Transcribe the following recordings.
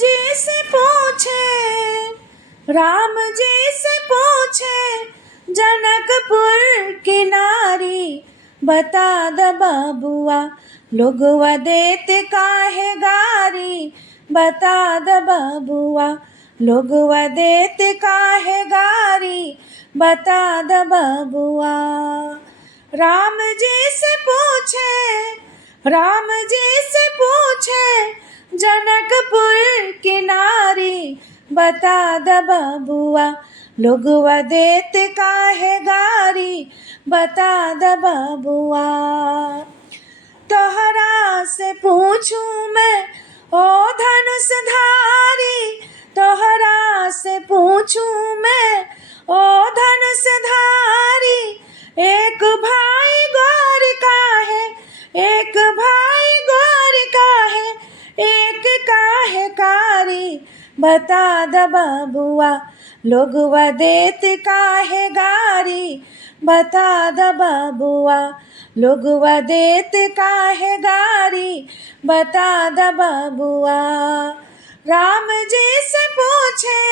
जी से पूछे, राम जी से पूछे, जनकपुर की नारी, बता द बाबुआ लोगवा देत काहे गारी, बता द बाबुआ लोगवा देत काहे गारी, बता द बाबुआ। राम जी से पूछे, राम जी से पूछे, जनकपुर की नारी, बता द बाबुआ लोगवा देत काहे गारी, बता द बाबुआ। तोहरा से पूछूं मैं ओ धनुषधारी, तोहरा से पूछूं मैं ओ धनुषधारी, एक भाई गौर का है, एक भाई गौर का है, एक काहे कारी, बता द बाबुआ लोगवा देत काहे गारी, बता द बाबुआ लोगवा देत काहे गारी, बता द बाबुआ। राम जी से पूछे,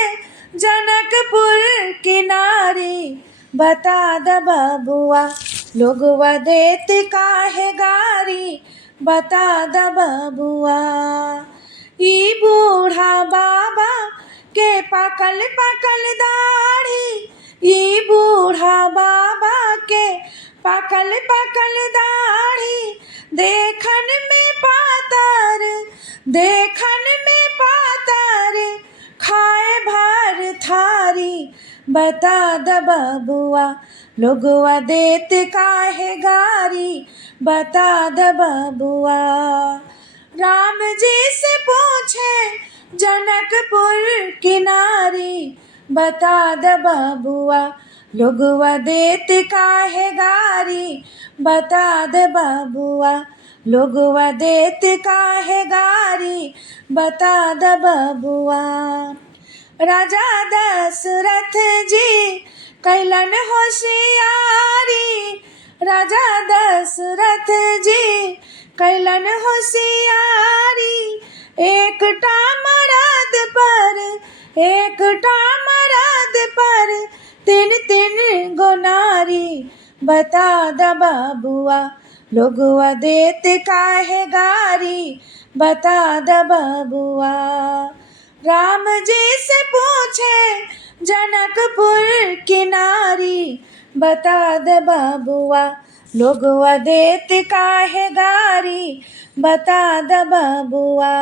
जनकपुर की नारी, बता द बाबुआ लोगवा देत काहे गारी, बता द बाबुआ। ई बूढ़ा बाबा के पकल पकल दाढ़ी, ई बूढ़ा बाबा के पकल पकल दाढ़ी, देखन में पातर, देखन में पातर, खाए भार थारी, बता द बाबुआ लोगवा देत काहे गारी, बता द बाबुआ। राम जी से पूछे, जनकपुर की नारी, बता द बाबुआ लोगवा देत काहे गारी, बता द बाबुआ लोगवा देत काहे गारी, बता द बाबुआ। राजा दशरथ जी कैलन होशियारी, राजा दशरथ जी कैलन होशियारी, एकटा मरद पर, एकटा मरद पर, तीन तीन गो नारी, बता द बाबुआ लोगवा देत काहे गारी, बता द बाबुआ। राम जी से पूछे, जनकपुर की नारी, बता द बाबुआ लोगवा देत काहे गारी, बता द बाबुआ।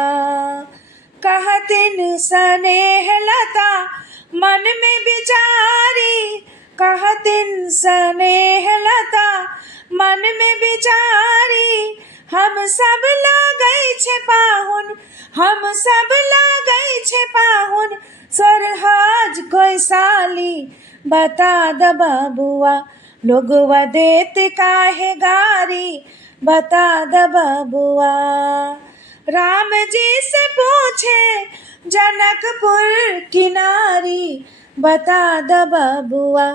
कहतिन स्नेह लता मन में विचारी, कहतिन स्नेह लता मन में विचारी, हम सब लागै छे पाहुन, हम सब लागै छे पाहुन, सरहज कोई साली, बता द बाबुआ लोगवा देत काहे गारी, बता द बाबुआ। राम जी से पूछे, जनकपुर की नारी, बता द बाबुआ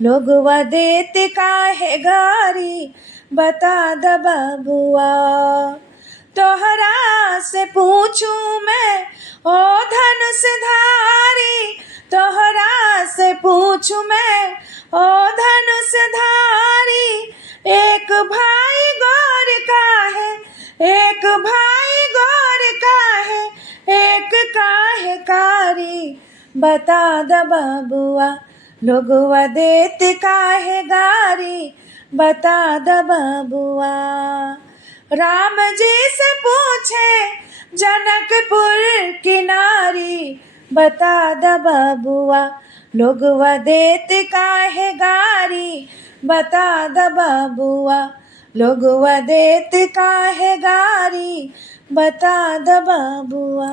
लोगवा देत काहे गारी, बता द बाबुआ। तोहरा से पूछूं मैं ओ धनुषधारी, तोहरा से पूछूं मैं ओ धनुषधारी, एक भाई गौर का है, एक भाई गौर का है, एक काहे कारी, बता द बाबुआ लोगवा देत काहे गारी, बता द बाबुआ। राम जी से पूछे, जनकपुर की नारी, बता द बाबुआ लोगवा देत काहे गारी, बता द बाबुआ लोगवा देत काहे गारी, बता द बाबुआ।